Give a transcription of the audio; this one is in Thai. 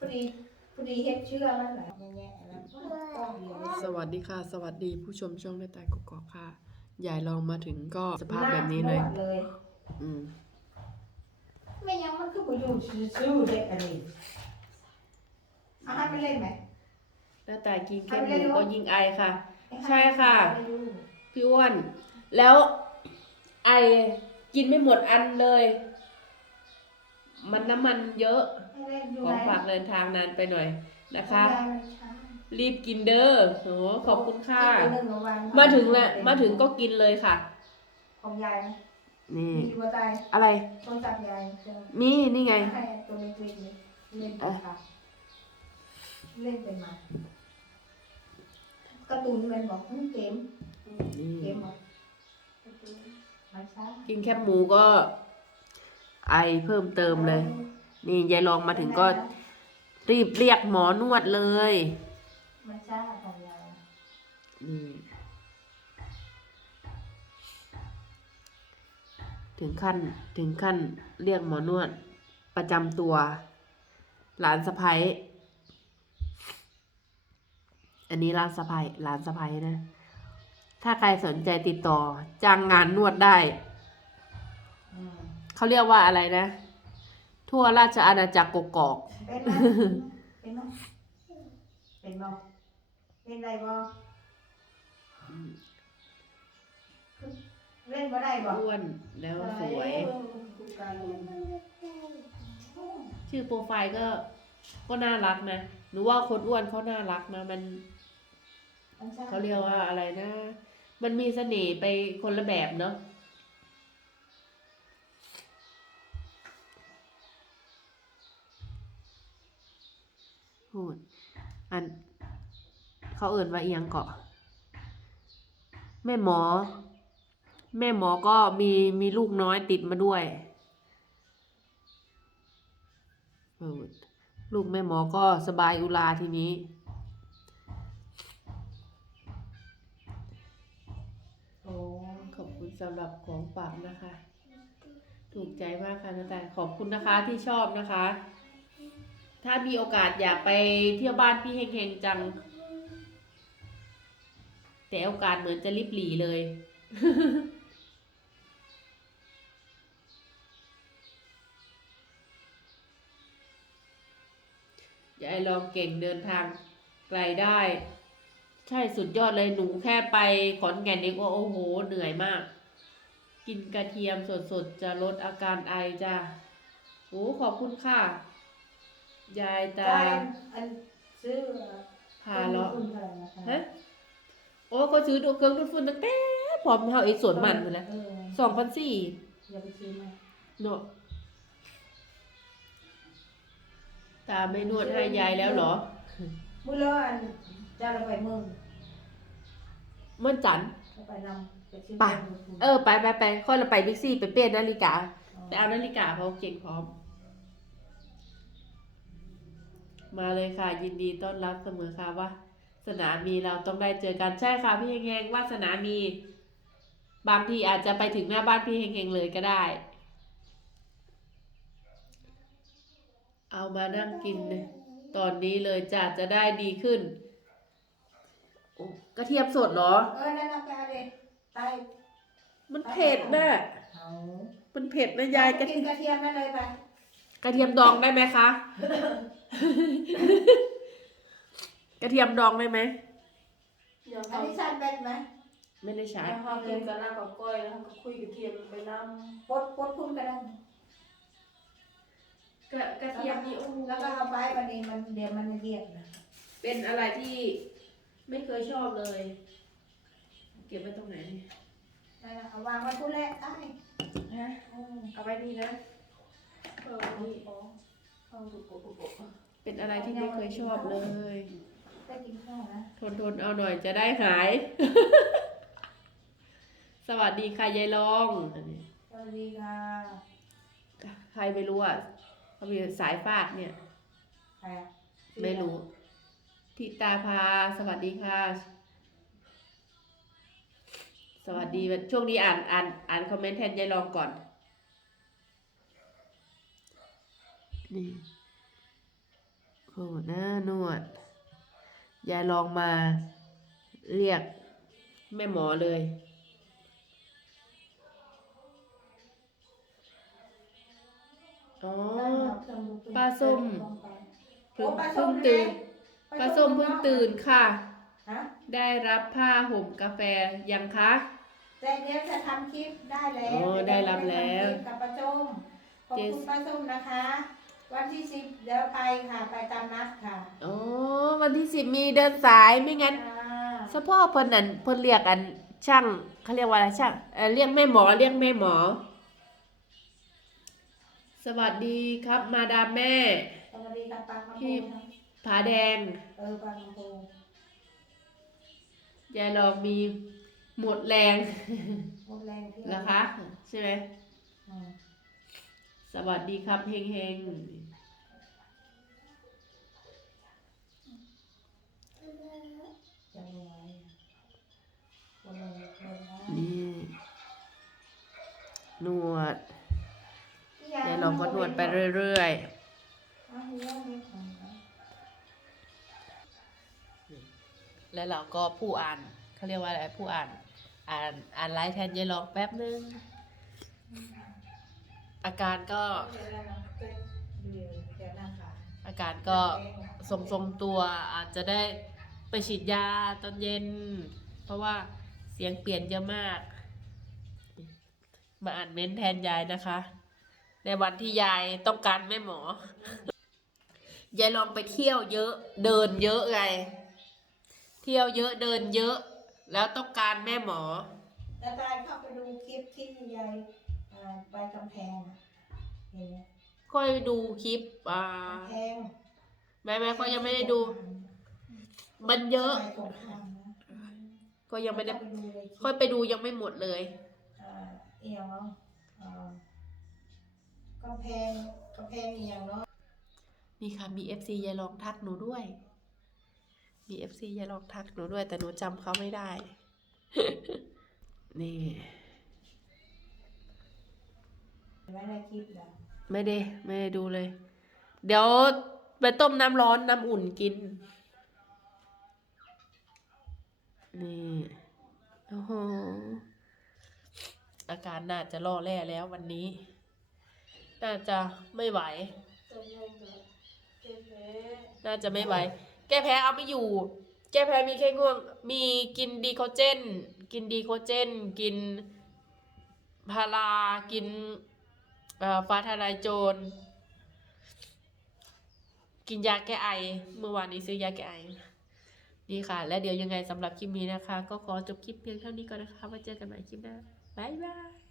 พอดีพอดีเฮ็ดเชื่อมันแหละแง่ๆแล้วก็ต้องเรียนสวัสดีค่ะ สวัสดีผู้ชมช่องได้ตายกกอกค่ะยายลองมาถึงก็สภาพแบบนี้เลยวดเลยอืมไม่ยังมันคือไปอยู่ซื่อๆเด็กอันนี้เอาให้มันเล่นไหมหน้าตายกินแค่ทำหได้มูรู้ก็ยิ่งไอค่ะให้ใช่ค่ะให้ดูพี่อ้วนแล้วไอกินไม่หมดอันเลย มันน้ำมันเยอะให้เล่นอยู่ ขไหอนฝากเดินทางนานไปหน่อยนะคะยายมันช้ารีบกินเด้อโหขอบคุณค่ะอีกหนึ่งวันมาถึงแล้วมาถึงก็กินเลยค่ะ ของยายนะนี่มีบัวใจอะไรโทรศัพท์ยายเครื่องมีนี่ไงให้ตัวเล็กๆนี่เล่นเป็นค่ะเล่นเป็นมาการ์ตูนมันบอกอืมเกมเกมบอกไม่ใช่กินแคบหมูก็ไอเพิ่มเติมเลย นี่ยายลองมาถึงก็รีบเรียกหมอนวดเลยไม่ใช่ของยายนี่ถึงขั้นถึงขั้นเรียกหมอนวดประจำตัว หลานสะพ้ยอันนี้ร้านสะพ้ยหลานสะพ้ยนะ ถ้าใครสนใจติดต่อจ้างงานนวดได้อืมเขาเรียกว่าอะไรนะ ทั่วราชอาณาจักรกกอก เป็นไหมเป็นไหมเป็นบ่เป็นไรบ่เล่นบ่ได้บ่อ้วนแล้วสวย ชื่อโปรไฟล์ก็ก็น่ารักนะหนูว่าคนอ้วนเขาน่ารักนะมันเขาเรียกว่าอะไรนะ มันมีเสน่ห์ไปคนละแบบเนาะ พูดอัน เขาเอิ่นว่าเอียงเกาะ แม่หมอ แม่หมอก็มีมีลูกน้อยติดมาด้วยลูกแม่หมอก็สบายอุลาทีนี้ โอ้ขอบคุณสำหรับของฝากนะคะ ถูกใจมากค่ะนาแต่ขอบคุณนะคะที่ชอบนะคะ ถ้ามีโอกาสอยากไปเที่ยวบ้านพี่เฮงๆจัง แต่โอกาสเหมือนจะริบหลีเลย ยายลองเก่งเดินทางไกลได้ ใช่สุดยอดเลยหนูแค่ไปขอนแก่นเองก็โอ้โห เหนื่อยมาก กินกระเทียมสดๆ จะลดอาการไอจ้ะโอ้ขอบคุณค่ะ ยายตาได้อันซื้อพาเลาะคุณเท่าไหร่นะคะฮะ โอ้ก็ซื้อดูเครื่องดูดฝุ่นตั้งแต่พร้อมเท่าไอ้สวนมันเลยนะเออสองพันสี่อย่าไปซื้อมาเนาะตาไม่นวดให้ยายแล้วเหรอมื้อละอันจะเราไปเมืองเมื่อจันทร์เราไปนำไปซื้อไปเครื่องดูดฝุ่นเออ ไปไปไปค่อยเราไปบิ๊กซี่ไปเปลี่ยนนาฬิกาไปเอานาฬิกาเขาเก่งพร้อม มาเลยค่ะ ยินดีต้อนรับเสมอค่ะว่าสนามีเราต้องได้เจอกันใช่ค่ะพี่เฮงๆว่าสนามี บางทีอาจจะไปถึงหน้าบ้านพี่เฮงๆเลยก็ได้ เอามานั่งกินเลยตอนนี้เลยจะจะได้ดีขึ้นโอ้กระเทียมสดเหรอ เออนั่นอาการเด็ไตมันเผ็ดนะเอามันเผ็ดนะยายกระกิเทีนยมกระเทียมนั่นเลยไป กระเทียมดองได้ไหมคะ กระเทียมดองได้ไหม เดี๋ยวอัเขานนี้ชาติเป็นไหมไม่ได้ใช้เดี๋ยวเขากินกันหน้ากับก้อยแล้วเขาก็คุยกับเทียมไปน้ปดปดพุ่นก็ได้กระกระเทียมนี่โอ้โหแล้วก็เอาไปวันนี้มันเดี๋ยวมันจะเยียบนะเป็นอะไรที่ไม่เคยชอบเลย เก็บไว้ตรงไหนเนี่ยนั่นน่ะเอาวางไว้พุ่นแรกได้ฮะอืมเอาไว้นี่นะำเออนี่อ๋อเอาดุโกโกโก เป็นอะไรที่ไม่เคยชอบเลยได้กินข้าวนะทนทนเอาหน่อยจะได้หาย สวัสดีค่ะยายลองอันนี้สวัสดีค่ะใครไม่รู้อะเขามีสายฟาดเนี่ย ใครอะไม่รู้ทิตาพา สวัสดีค่ะ สวัสดีวันช่วงนี้อ่านอ่านอ่านคอมเมนต์แทนยายลองก่อนนี่ คโหนะนวด ยายลองมา เรียกแม่หมอเลย อ๋อป้าส้ม เพิ่งโอ้ป้าส้เพิ่มงตื่นป้าป้าส้ส้มมเพิ่งตื่นค่ะ ฮะได้รับผ้าห่มกาแฟยังคะแต่เดี๋ยวจะทำคลิปได้แล้วโอ้ได้รับแล้วจะทำคลิปกับป้าส้มขอบคุณป้าส้มนะคะ วันที่สิบเดี๋ยวไปค่ะ ไปตามนัดค่ะอ๋อวันที่สิบมีเดินสายไม่งั้นอ่าเฉพาะเพิ่นนั่นเพิ่นเรียกกันช่างเขาเรียกว่าอะไรช่างเอ่อเรียกแม่หมอเรียกแม่หมอ สวัสดีครับมาดามแม่ สวัสดีค่ะปากมะพี่ปูนะผาแดง เออปากมะปูยายลองมีหมดแรงหมดแรงที่เหรอคะ ใช่ไหม อืม สวัสดีครับเฮงเฮงจะรวยรวยรวยนะๆนี่นวดยาก็นวดไปเรื่อยๆ แล้วเราก็ผู้อ่านเขาเรียกว่าอะไรผู้อ่าน อ่านอ่านไลฟ์แทนยายลองแป๊บนึง อาการก็เดี๋ยวนะเป็นเดี๋ยวเดี๋ยวนะคะอาการก็ทรงทรงๆตัวอาจจะได้ไปฉีดยาตอนเย็น เพราะว่าเสียงเปลี่ยนเยอะมาก มาอ่านเม้นท์แทนยายนะคะ ในวันที่ยายต้องการแม่หมอ ยายลองไปเที่ยวเยอะเดินเยอะไง เที่ยวเยอะเดินเยอะแล้วต้องการแม่หมอแล้วกายเข้าไปดูคลิปที่ยาย อ่าไปกำแพงอะเห็นไหมค่อยดูคลิปอ่ากำแพงแม่แม่ก็ยังไม่ได้ดู มันเยอะ สมัสงครามนะก็ยังไม่ได้เข้าปดูเลยคลิป ค่อยไปดูยังไม่หมดเลยอ่าเอียงเนาะอ่ากำแพงกำแพงเอียงเนาะนี่ค่ะมี FC ยายลองทักหนูด้วย มี FC ยายลองทักหนูด้วย แต่หนูจำเขาไม่ได้ นี่เห็น ไหมในคลิปนะไม่ได้ ไม่ได้ดูเลย เดี๋ยวไปต้มน้ำร้อนน้ำอุ่นกิน นี่โอ้โหอาการน่าจะล่อแร่แล้ววันนี้ น่าจะไม่ไหว น่าจะไม่ไหว แก้แพ้เอาไม่อยู่ แก้แพ้มีแค่ง่วง มีกินดีโคเจน กินดีโคเจน กินพารา กินเอ่อ ฟ้าทลายโจร กินยาแก้ไอ เมื่อวานนี้ซื้อยาแก้ไอ นี่ค่ะ และเดี๋ยวยังไงสำหรับคลิปนี้นะคะ ก็ขอจบคลิปเพียงเท่านี้ก่อนนะคะไว้เจอกันใหม่คลิปหน้า บ๊ายบาย